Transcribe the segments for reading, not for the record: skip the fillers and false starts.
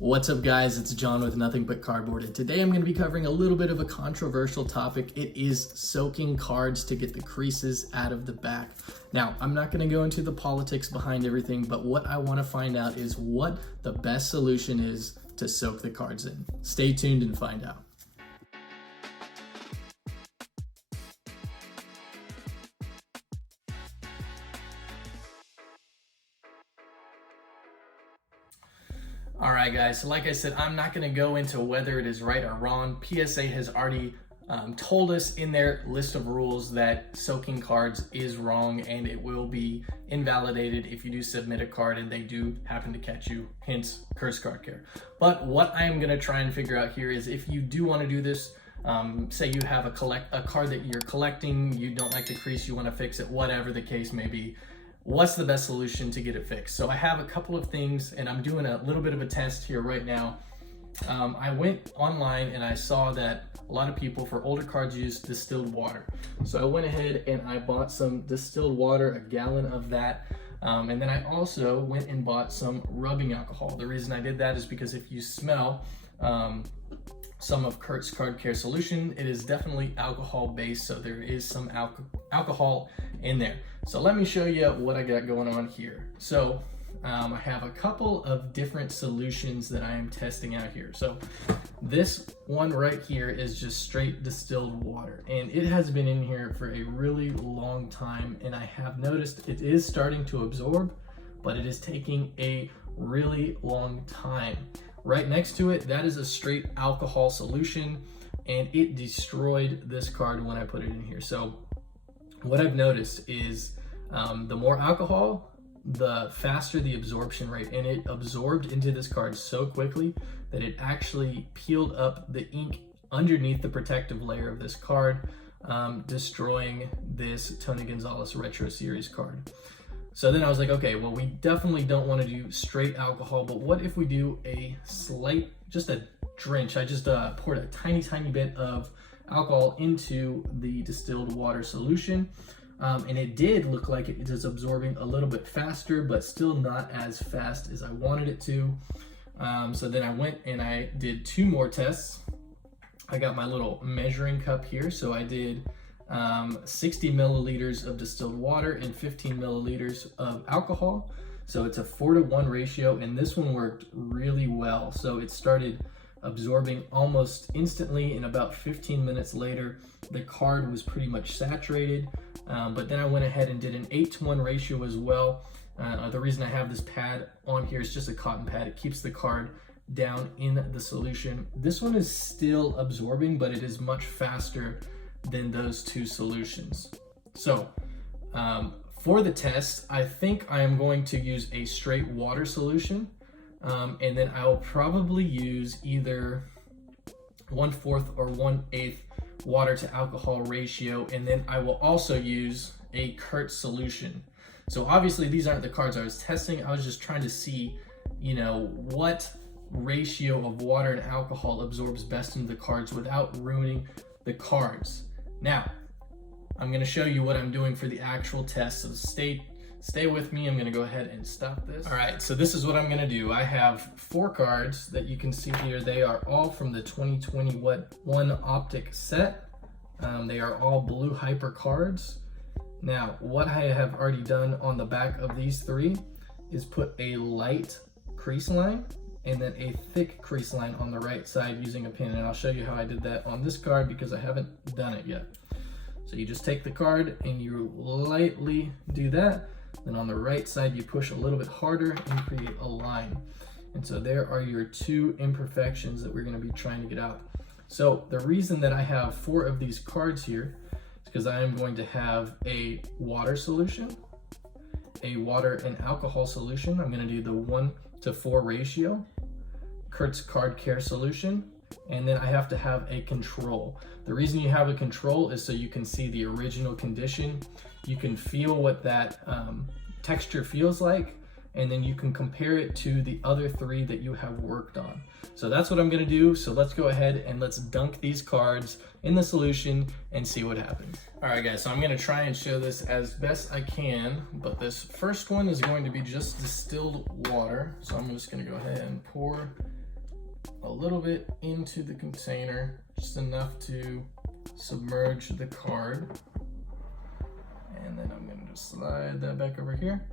What's up guys, it's John with Nothing But Cardboard, and today I'm going to be covering a little bit of a controversial topic. It is soaking cards to get the creases out of the back. Now, I'm not going to go into the politics behind everything, but what I want to find out is what the best solution is to soak the cards in. Stay tuned and find out. All right, guys, so like I said, I'm not going to go into whether it is right or wrong. PSA has already told us in their list of rules that soaking cards is wrong and it will be invalidated if you do submit a card and they do happen to catch you, hence curse card care. But what I'm going to try and figure out here is if you do want to do this, say you have a card that you're collecting, you don't like the crease, you want to fix it, whatever the case may be. What's the best solution to get it fixed? So I have a couple of things and I'm doing a little bit of a test here right now. I went online and I saw that a lot of people for older cards use distilled water. So I went ahead and I bought some distilled water, a gallon of that. And then I also went and bought some rubbing alcohol. The reason I did that is because if you smell some of Kurt's Card Care solution, it is definitely alcohol based, so there is some alcohol in there. So let me show you what I got going on here. So I have a couple of different solutions that I am testing out here. So this one right here is just straight distilled water, and it has been in here for a really long time, and I have noticed it is starting to absorb, but it is taking a really long time. Right next to it, that is a straight alcohol solution, and it destroyed this card when I put it in here. So what I've noticed is the more alcohol, the faster the absorption rate, and it absorbed into this card so quickly that it actually peeled up the ink underneath the protective layer of this card, destroying this Tony Gonzalez Retro Series card. So then I was like, okay, well, we definitely don't want to do straight alcohol, but what if we do a slight, just a drench? I just poured a tiny bit of alcohol into the distilled water solution, and it did look like it is absorbing a little bit faster, but still not as fast as I wanted it to. So then I went and I did two more tests. I got my little measuring cup here, so I did 60 milliliters of distilled water and 15 milliliters of alcohol. So it's a 4-to-1 ratio, and this one worked really well. So it started absorbing almost instantly, and about 15 minutes later, the card was pretty much saturated. But then I went ahead and did an 8-to-1 ratio as well. The reason I have this pad on here is just a cotton pad. It keeps the card down in the solution. This one is still absorbing, but it is much faster than those two solutions. So for the test, I think I am going to use a straight water solution, and then I will probably use either 1/4 or 1/8 water to alcohol ratio, and then I will also use a Kurt solution. So obviously these aren't the cards I was testing. I was just trying to see, what ratio of water and alcohol absorbs best into the cards without ruining the cards. Now, I'm going to show you what I'm doing for the actual test, so stay with me. I'm going to go ahead and stop this. All right, so this is what I'm going to do. I have 4 cards that you can see here. They are all from the 2021 Optic set. They are all blue hyper cards. Now, what I have already done on the back of these 3 is put a light crease line and then a thick crease line on the right side using a pin, and I'll show you how I did that on this card because I haven't done it yet. So you just take the card and you lightly do that, then on the right side you push a little bit harder and create a line. And so there are your 2 imperfections that we're going to be trying to get out. So the reason that I have 4 of these cards here is because I am going to have a water solution, a water and alcohol solution. I'm going to do the 1-to-4 ratio, Kurt's Card Care solution, and then I have to have a control. The reason you have a control is so you can see the original condition. You can feel what that texture feels like, and then you can compare it to the other 3 that you have worked on. So that's what I'm going to do. So let's go ahead and let's dunk these cards in the solution and see what happens. All right, guys, so I'm going to try and show this as best I can, but this first one is going to be just distilled water. So I'm just going to go ahead and pour a little bit into the container, just enough to submerge the card. And then I'm gonna just slide that back over here.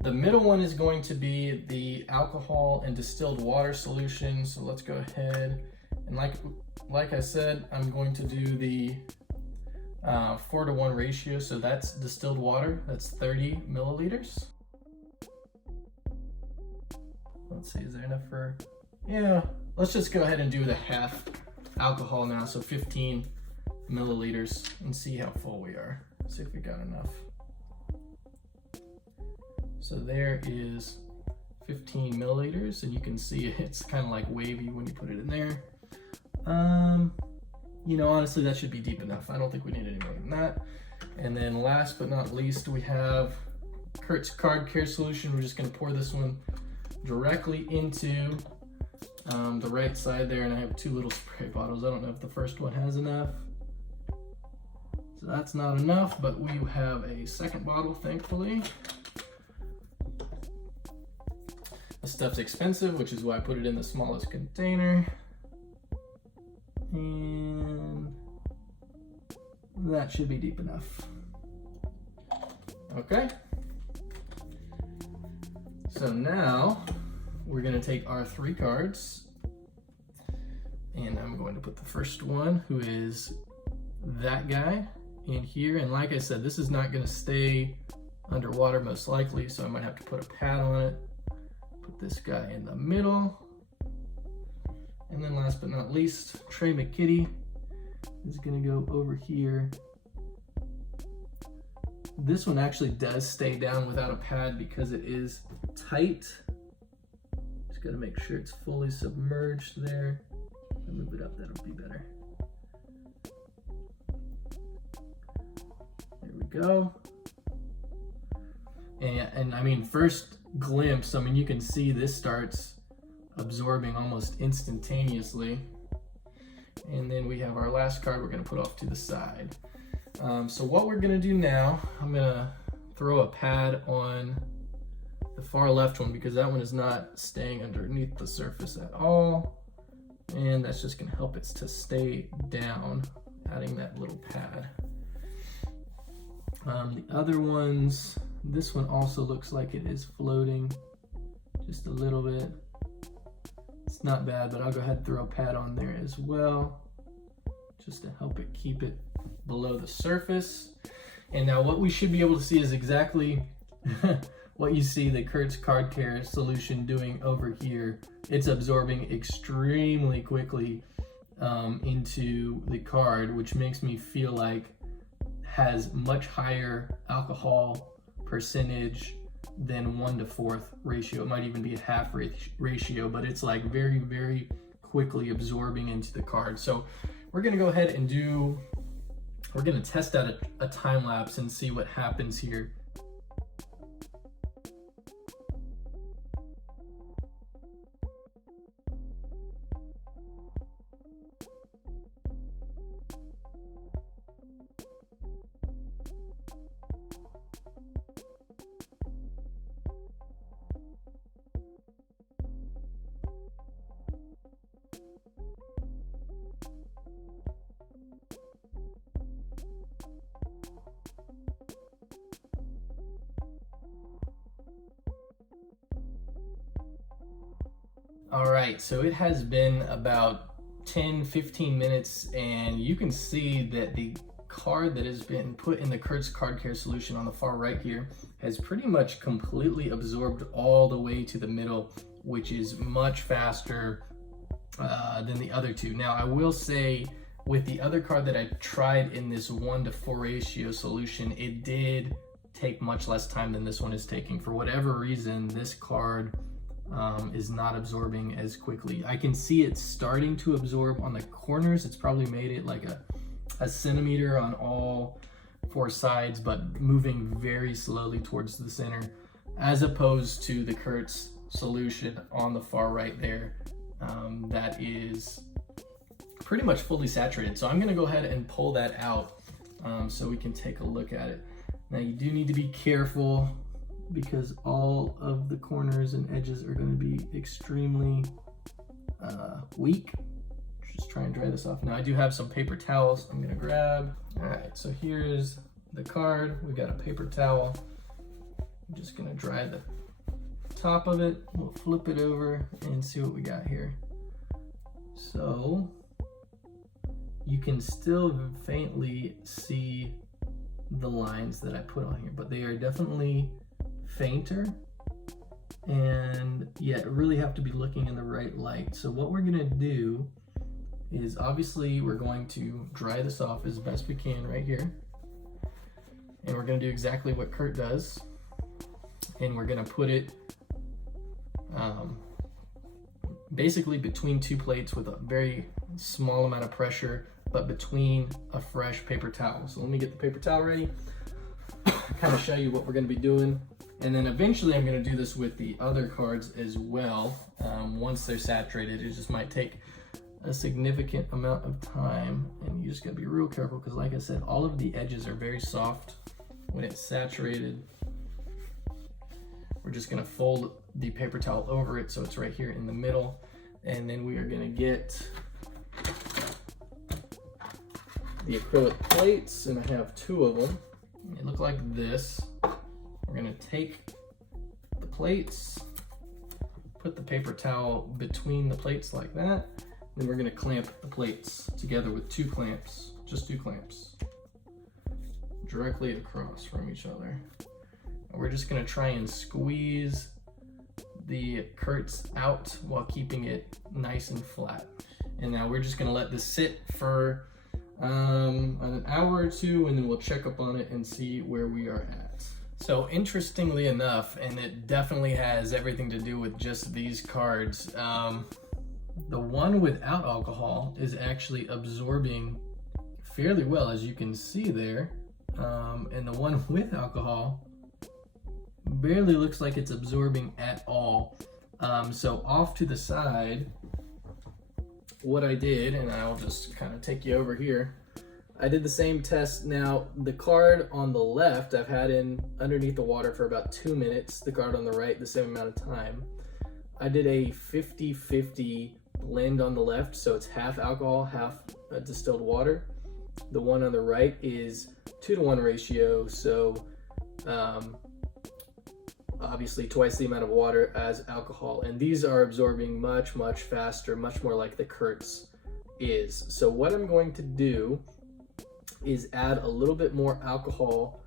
The middle one is going to be the alcohol and distilled water solution. So let's go ahead and like I said, I'm going to do the 4-to-1 ratio. So that's distilled water, that's 30 milliliters. Let's see, is there enough for, yeah, let's just go ahead and do the half alcohol now. So 15 milliliters and see how full we are. See if we got enough. So there is 15 milliliters, and you can see it's kind of like wavy when you put it in there. You know, honestly, that should be deep enough. I don't think we need any more than that. And then last but not least, we have Kurt's Card Care Solution. We're just gonna pour this one directly into the right side there, and I have 2 little spray bottles. I don't know if the first one has enough. So that's not enough, but we have a second bottle, thankfully. This stuff's expensive, which is why I put it in the smallest container. And that should be deep enough. Okay. So now we're gonna take our 3 cards, and I'm going to put the first one, who is that guy, in here. And like I said, this is not gonna stay underwater most likely, so I might have to put a pad on it. Put this guy in the middle. And then last but not least, Trey McKitty is gonna go over here. This one actually does stay down without a pad because it is tight. Just gotta make sure it's fully submerged there. I'll move it up, that'll be better. There we go. And I mean, first glimpse, I mean, you can see this starts absorbing almost instantaneously. And then we have our last card we're gonna put off to the side. So what we're gonna do now, I'm gonna throw a pad on the far left one because that one is not staying underneath the surface at all. And that's just gonna help it to stay down, adding that little pad. The other ones, this one also looks like it is floating just a little bit. It's not bad, but I'll go ahead and throw a pad on there as well, just to help it keep it below the surface. And now what we should be able to see is exactly what you see the Kurt's Card Care Solution doing over here. It's absorbing extremely quickly into the card, which makes me feel like has much higher alcohol percentage than 1-to-4 ratio. It might even be a half ratio, but it's like very, very quickly absorbing into the card. So we're gonna go ahead and we're gonna test out a time lapse and see what happens here. All right, so it has been about 10-15 minutes, and you can see that the card that has been put in the Kurt's Card Care Solution on the far right here has pretty much completely absorbed all the way to the middle, which is much faster than the other two. Now, I will say with the other card that I tried in this 1-to-4 ratio solution, it did take much less time than this one is taking. For whatever reason, this card is not absorbing as quickly. I can see it starting to absorb on the corners. It's probably made it like a centimeter on all 4 sides, but moving very slowly towards the center, as opposed to the Kurt's solution on the far right there. That is pretty much fully saturated. So I'm gonna go ahead and pull that out so we can take a look at it. Now you do need to be careful because all of the corners and edges are going to be extremely weak. Just try and dry this off. Now I do have some paper towels I'm gonna grab. All right, so here's the card. We got a paper towel. I'm just gonna dry the top of it. We'll flip it over and see what we got here. So you can still faintly see the lines that I put on here, but they are definitely fainter. And yeah, really have to be looking in the right light. So what we're gonna do is, obviously we're going to dry this off as best we can right here. And we're gonna do exactly what Kurt does. And we're gonna put it basically between two plates with a very small amount of pressure, but between a fresh paper towel. So let me get the paper towel ready, kind of show you what we're gonna be doing. And then eventually I'm gonna do this with the other cards as well. Once they're saturated, it just might take a significant amount of time, and you just gotta be real careful, because like I said, all of the edges are very soft when it's saturated. We're just gonna fold the paper towel over it so it's right here in the middle, and then we are gonna get the acrylic plates, and I have 2 of them. They look like this. We're gonna take the plates, put the paper towel between the plates like that, then we're gonna clamp the plates together with 2 clamps, just 2 clamps, directly across from each other. And we're just gonna try and squeeze the Kurtz out while keeping it nice and flat. And now we're just gonna let this sit for an hour or 2, and then we'll check up on it and see where we are at. So interestingly enough, and it definitely has everything to do with just these cards, the one without alcohol is actually absorbing fairly well, as you can see there, and the one with alcohol barely looks like it's absorbing at all. So off to the side, what I did, and I'll just kind of take you over here, I did the same test. Now the card on the left I've had in underneath the water for about 2 minutes, the card on the right the same amount of time. I did a 50-50 blend on the left, so it's half alcohol, half distilled water. The one on the right is 2-to-1 ratio, so obviously twice the amount of water as alcohol, and these are absorbing much faster, much more like the Kurtz is. So what I'm going to do is add a little bit more alcohol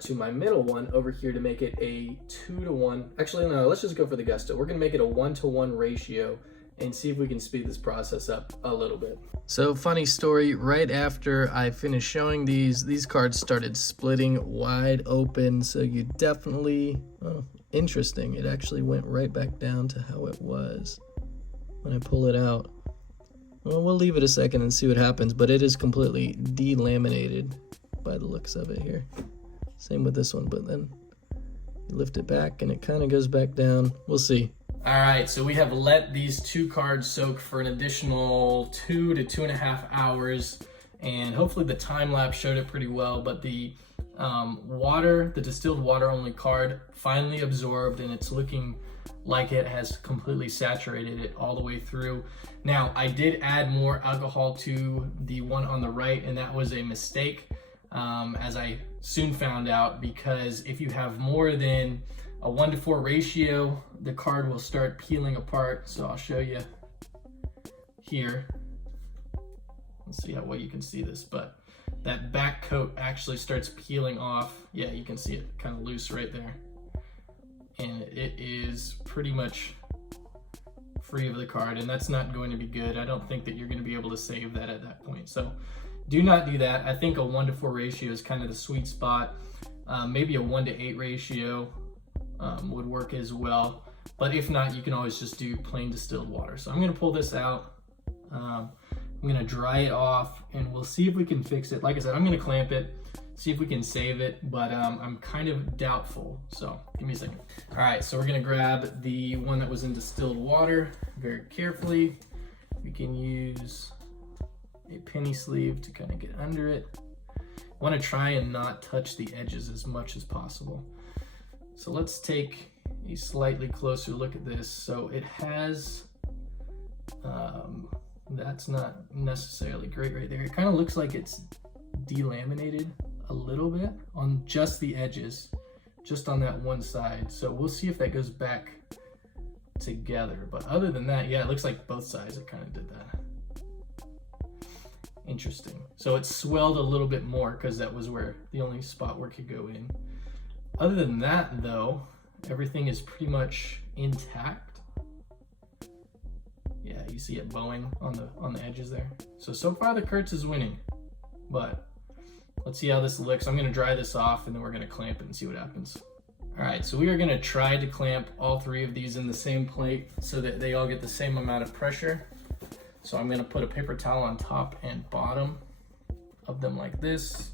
to my middle one over here to make it a 2-to-1. Actually, no, let's just go for the gusto. We're gonna make it a 1-to-1 ratio and see if we can speed this process up a little bit. So funny story, right after I finished showing these cards started splitting wide open. So you definitely, oh, interesting. It actually went right back down to how it was when I pull it out. Well, we'll leave it a second and see what happens, but it is completely delaminated by the looks of it here. Same with this one, but then you lift it back and it kind of goes back down. We'll see. All right, so we have let these 2 cards soak for an additional 2 to 2.5 hours, and hopefully the time lapse showed it pretty well, but the water, the distilled water only card finally absorbed, and it's looking like it has completely saturated it all the way through. Now, I did add more alcohol to the one on the right, and that was a mistake, as I soon found out, because if you have more than a 1-to-4 ratio, the card will start peeling apart. So I'll show you here. Let's see how well you can see this, but that back coat actually starts peeling off. Yeah, you can see it kind of loose right there. And it is pretty much free of the card, and that's not going to be good. I don't think that you're going to be able to save that at that point. So do not do that. I think a 1-to-4 ratio is kind of the sweet spot. Maybe a 1-to-8 ratio would work as well, but if not, you can always just do plain distilled water. So I'm going to pull this out. I'm going to dry it off, and we'll see if we can fix it. Like I said, I'm going to clamp it, see if we can save it, but I'm kind of doubtful. So give me a second. All right, so we're going to grab the one that was in distilled water very carefully. We can use a penny sleeve to kind of get under it. I want to try and not touch the edges as much as possible. So let's take a slightly closer look at this. So it has That's not necessarily great right there. It kind of looks like it's delaminated a little bit on just the edges, just on that one side. So we'll see if that goes back together. But other than that, yeah, it looks like both sides it kind of did that. Interesting. So it swelled a little bit more because that was where the only spot where it could go in. Other than that though, everything is pretty much intact. Yeah, you see it bowing on the edges there. So far the Kurtz is winning, but let's see how this looks. I'm gonna dry this off and then we're gonna clamp it and see what happens. All right, so we are gonna try to clamp all three of these in the same plate so that they all get the same amount of pressure. So I'm gonna put a paper towel on top and bottom of them like this,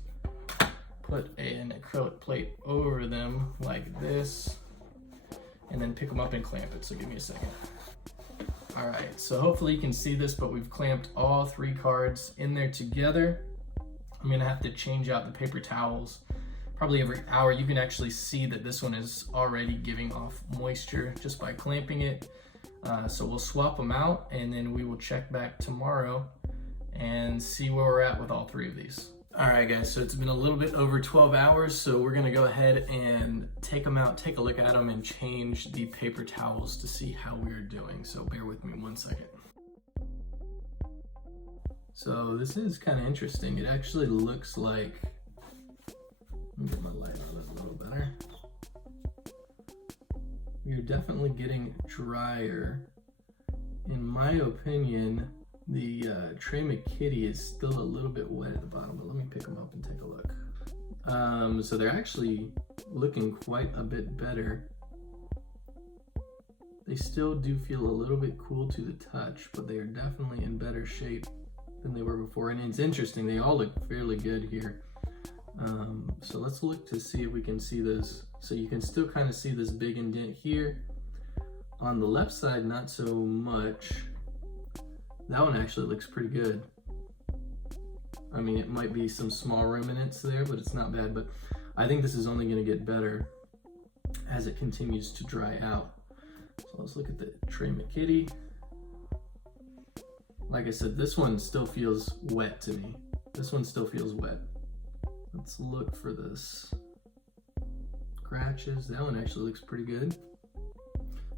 put an acrylic plate over them like this, and then pick them up and clamp it. So give me a second. All right, so hopefully you can see this, but we've clamped all three cards in there together. I'm gonna have to change out the paper towels probably every hour. You can actually see that this one is already giving off moisture just by clamping it. So we'll swap them out and then we will check back tomorrow and see where we're at with all three of these. All right guys, so it's been a little bit over 12 hours, so we're gonna go ahead and take them out, take a look at them, and change the paper towels to see how we're doing. So bear with me 1 second. So this is kind of interesting. It actually looks like, let me get my light on it a little better. You're definitely getting drier. In my opinion, the Trey McKitty is still a little bit wet at the bottom, but let me pick them up and take a look. So they're actually looking quite a bit better. They still do feel a little bit cool to the touch, but they are definitely in better shape than they were before. And it's interesting, they all look fairly good here. So let's look to see if we can see this. So you can still kind of see this big indent here. On the left side, not so much. That one actually looks pretty good. I mean, it might be some small remnants there, but it's not bad. But I think this is only going to get better as it continues to dry out. So let's look at the Trey McKitty. Like I said, this one still feels wet to me. This one still feels wet. Let's look for this scratches. That one actually looks pretty good.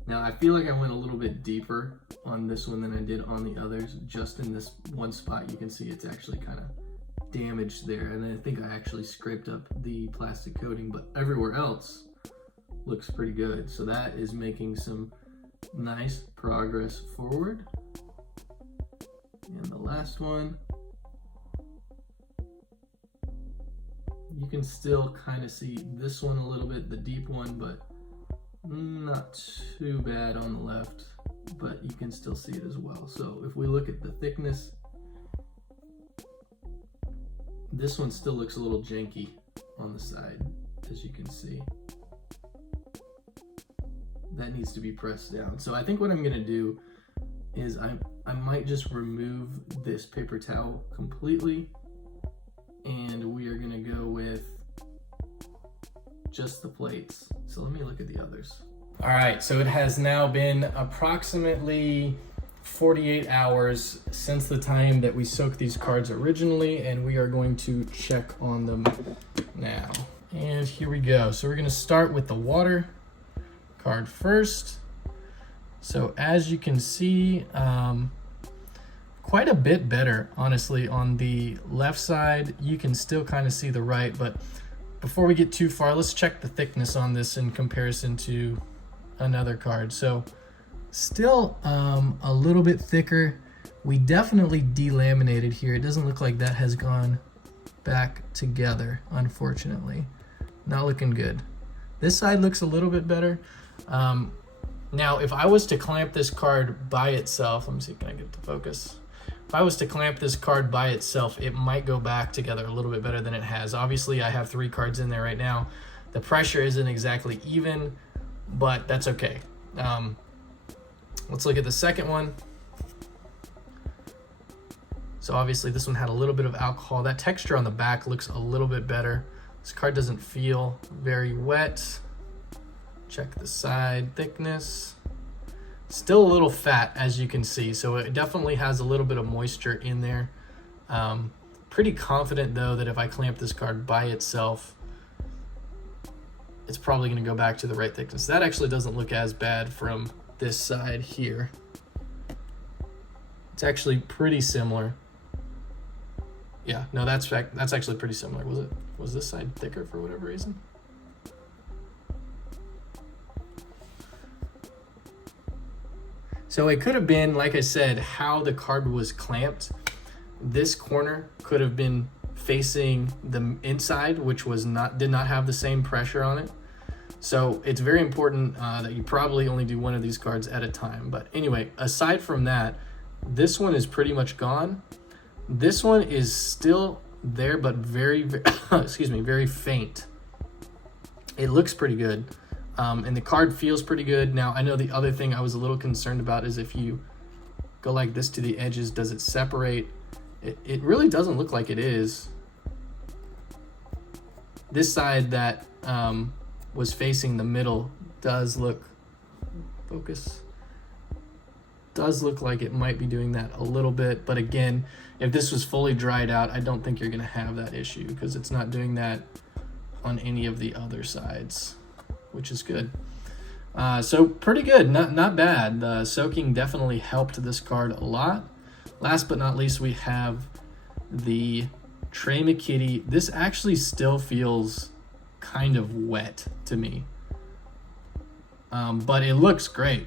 Now I feel like I went a little bit deeper on this one than I did on the others. Just in this one spot, you can see it's actually kind of damaged there. And I think I actually scraped up the plastic coating, but everywhere else looks pretty good. So that is making some nice progress forward. And the last one, you can still kind of see this one a little bit, the deep one, but not too bad on the left, but you can still see it as well. So if we look at the thickness, this one still looks a little janky on the side, as you can see. That needs to be pressed down. So I think what I'm gonna do is I might just remove this paper towel completely, and we are gonna go with just the plates. So let me look at the others. All right, so it has now been approximately 48 hours since the time that we soaked these cards originally, and we are going to check on them now. And here we go. So we're gonna start with the water card first. So as you can see, quite a bit better, honestly, on the left side. You can still kind of see the right, but before we get too far, let's check the thickness on this in comparison to another card. So still a little bit thicker. We definitely delaminated here. It doesn't look like that has gone back together, unfortunately. Not looking good. This side looks a little bit better. Now, if I was to clamp this card by itself, let me see, can I get the focus? If I was to clamp this card by itself, it might go back together a little bit better than it has. Obviously, I have 3 cards in there right now. The pressure isn't exactly even, but that's okay. Let's look at the second one. So obviously this one had a little bit of alcohol. That texture on the back looks a little bit better. This card doesn't feel very wet. Check the side thickness. Still a little fat, as you can see, so it definitely has a little bit of moisture in there. Pretty confident though that if I clamp this card by itself, it's probably going to go back to the right thickness. That actually doesn't look as bad from this side here. It's actually pretty similar. Yeah, no, that's actually pretty similar. Was this side thicker for whatever reason? So it could have been, like I said, how the card was clamped. This corner could have been facing the inside, which did not have the same pressure on it. So it's very important that you probably only do one of these cards at a time. But anyway, aside from that, this one is pretty much gone. This one is still there, but very excuse me, very faint. It looks pretty good. And the card feels pretty good. Now, I know the other thing I was a little concerned about is if you go like this to the edges, does it separate? It really doesn't look like it is. This side that was facing the middle does look, does look like it might be doing that a little bit. But again, if this was fully dried out, I don't think you're going to have that issue because it's not doing that on any of the other sides, which is good. So pretty good, not bad. Soaking definitely helped this card a lot. Last but not least, we have the Trey McKitty. This actually still feels kind of wet to me, but it looks great.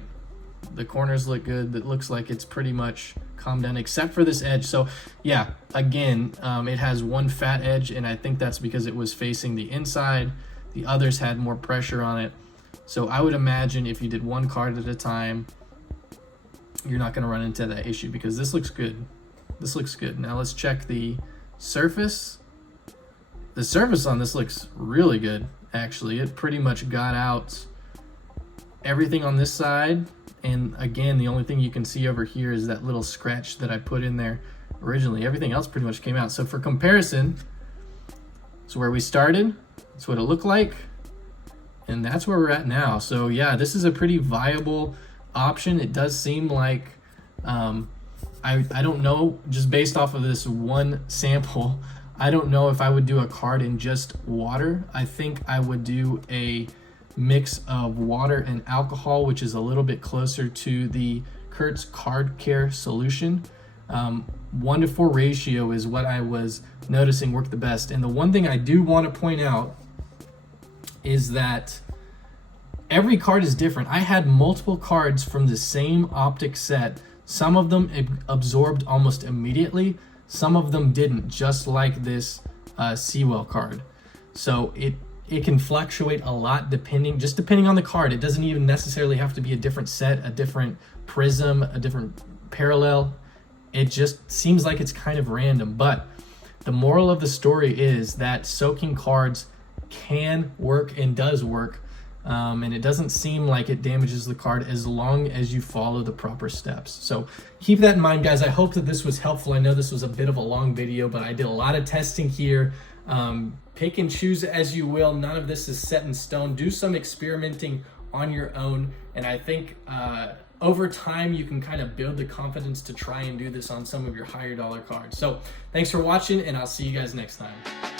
The corners look good. It looks like it's pretty much calmed down except for this edge. So yeah, again, it has one fat edge, and I think that's because it was facing the inside. The others had more pressure on it. So I would imagine if you did one card at a time, you're not going to run into that issue because this looks good. This looks good. Now let's check the surface. The surface on this looks really good, actually. It pretty much got out everything on this side. And again, the only thing you can see over here is that little scratch that I put in there originally. Everything else pretty much came out. So for comparison, it's where we started. That's what it looked like. And that's where we're at now. So yeah, this is a pretty viable option. It does seem like, I don't know, just based off of this one sample, I don't know if I would do a card in just water. I think I would do a mix of water and alcohol, which is a little bit closer to the Kurtz Card Care solution. 1-to-4 ratio is what I was noticing worked the best. And the one thing I do want to point out is that every card is different. I had multiple cards from the same optic set. Some of them absorbed almost immediately. Some of them didn't, just like this Seawell card. So it can fluctuate a lot depending on the card. It doesn't even necessarily have to be a different set, a different prism, a different parallel. It just seems like it's kind of random. But the moral of the story is that soaking cards can work and does work. And it doesn't seem like it damages the card as long as you follow the proper steps. So keep that in mind, guys. I hope that this was helpful. I know this was a bit of a long video, but I did a lot of testing here. Pick and choose as you will. None of this is set in stone. Do some experimenting on your own. And I think over time, you can kind of build the confidence to try and do this on some of your higher dollar cards. So thanks for watching, and I'll see you guys next time.